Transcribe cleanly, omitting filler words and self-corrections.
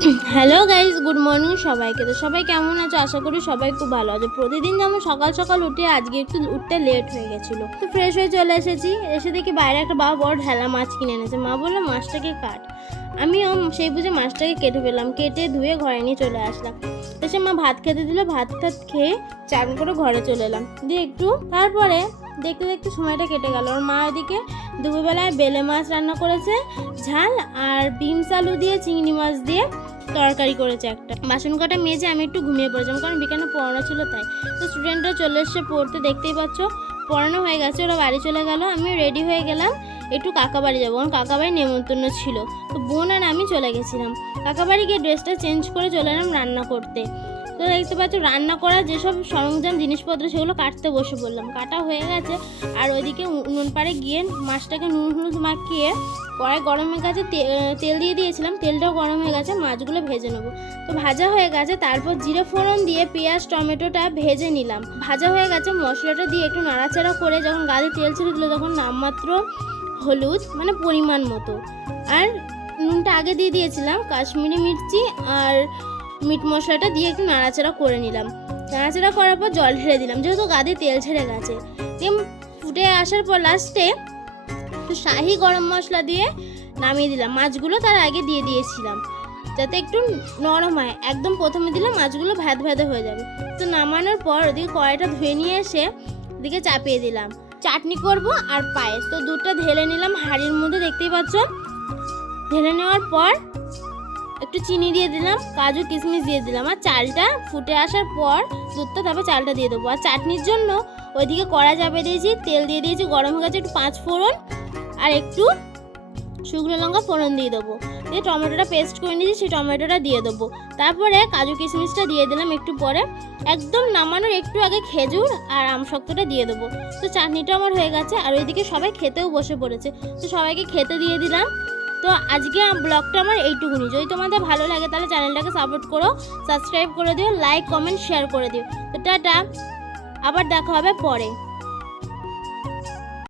Hello guys, good morning সবাইকে। তো সবাই কেমন আছো? আশা করি সবাই খুব ভালো আছে। প্রতিদিন যেমন সকাল সকাল উঠে আজকে একটু উঠতে লেট হয়ে গেছিলো, তো ফ্রেশ হয়ে চলে এসেছি। এসে দেখি বাইরে একটা বাবা বড় ঢেলা মাছ কিনে এনেছে। মা বললো মাছটাকে কাট। আমিও সেই বুঝে মাছটাকে কেটে ফেললাম, কেটে ধুয়ে ঘরে নিয়ে চলে আসলাম। এসে মা ভাত খেতে দিল, ভাত খেয়ে চান করে ঘরে চলে এলাম। দিয়ে একটু তারপরে দেখতে দেখতে সময়টা কেটে গেল। আর মা ওদিকে দুপুরবেলায় বেলে মাছ রান্না করেছে ঝাল, আর বিনস আলু দিয়ে চিংড়ি মাছ দিয়ে তরকারি করেছে একটা। বাসন কটা মেজে আমি একটু ঘুমিয়ে পড়েছিলাম, কারণ বিকেলে পড়ানো ছিল তাই। তো স্টুডেন্টরা চলে এসছে পড়তে, দেখতেই পাচ্ছ পড়ানো হয়ে গেছে, ওরা বাড়ি চলে গেল। আমিও রেডি হয়ে গেলাম, একটু কাকা বাড়ি যাবো, কারণ কাকা বাড়ি নেমন্তন্ন ছিল। তো বোন আর আমি চলে গেছিলাম কাকা বাড়ি গিয়ে ড্রেসটা চেঞ্জ করে চলে এলাম রান্না করতে। তো দেখতে পাচ্ছ রান্না করার যেসব সরঞ্জাম জিনিসপত্র সেগুলো কাটতে বসে পড়লাম। কাটা হয়ে গেছে, আর ওইদিকে উনুন পাড়ে গিয়ে মাছটাকে নুন হলুদ মাখিয়ে কড়াই গরম হয়ে গেছে, তেল দিয়ে দিয়েছিলাম, তেলটাও গরম হয়ে গেছে, মাছগুলো ভেজে নেবো। তো ভাজা হয়ে গেছে, তারপর জিরে ফোড়ন দিয়ে পেঁয়াজ টমেটোটা ভেজে নিলাম। ভাজা হয়ে গেছে, মশলাটা দিয়ে একটু নাড়াচাড়া করে যখন গালে তেল ছেড়ে দিল তখন নামমাত্র হলুদ, মানে পরিমাণ মতো, আর নুনটা আগে দিয়ে দিয়েছিলাম, কাশ্মীরি মির্চি আর মিট মশলাটা দিয়ে একটু নাড়াচাড়া করে নিলাম। নাড়াচাড়া করার পর জল ঢেলে দিলাম, যেহেতু গায়ে তেল ছেড়ে গেছে। দিয়ে ফুটে আসার পর লাস্টে একটু শাহি গরম মশলা দিয়ে নামিয়ে দিলাম। মাছগুলো তার আগে দিয়ে দিয়েছিলাম যাতে একটু নরম হয়, একদম প্রথমে দিলে মাছগুলো ভ্যাদ ভ্যাদে হয়ে যাবে। তো নামানোর পর ওদিকে কড়াইটা ধুয়ে নিয়ে এসে ওদিকে চাপিয়ে দিলাম। চাটনি করব আর পায়েস। তো দুধটা ঢেলে নিলাম হাঁড়ির মধ্যে, দেখতেই পাচ্ছ। ঢেলে নেওয়ার পর একটু চিনি দিয়ে দিলাম, কাজু কিশমিশ দিয়ে দিলাম, আর চালটা ফুটে আসার পর দুধটা, তারপর চালটা দিয়ে দেবো। আর চাটনির জন্য ওইদিকে কড়াই চাপিয়ে দিয়েছি, তেল দিয়ে দিয়েছি, গরম হয়ে গেছে, একটু 5 ফোড়ন আর একটু শুকনো লঙ্কা ফোড়ন দিয়ে দেবো। দিয়ে টমেটোটা পেস্ট করে নিয়েছি, সেই টমেটোটা দিয়ে দেবো। তারপরে কাজু কিশমিশটা দিয়ে দিলাম একটু পরে। একদম নামানোর একটু আগে খেজুর আর আমশক্তটা দিয়ে দেবো। তো চাটনিটা আমার হয়ে গেছে, আর ওইদিকে সবাই খেতেও বসে পড়েছে। তো সবাইকে খেতে দিয়ে দিলাম। তো আজকে ব্লগটা আমার এইটুকুনি। যদি তোমাদের ভালো লাগে তাহলে চ্যানেলটাকে সাপোর্ট করো, সাবস্ক্রাইব করে দিও, লাইক কমেন্ট শেয়ার করে দিও। তো টাটা, আবার দেখা হবে পরে।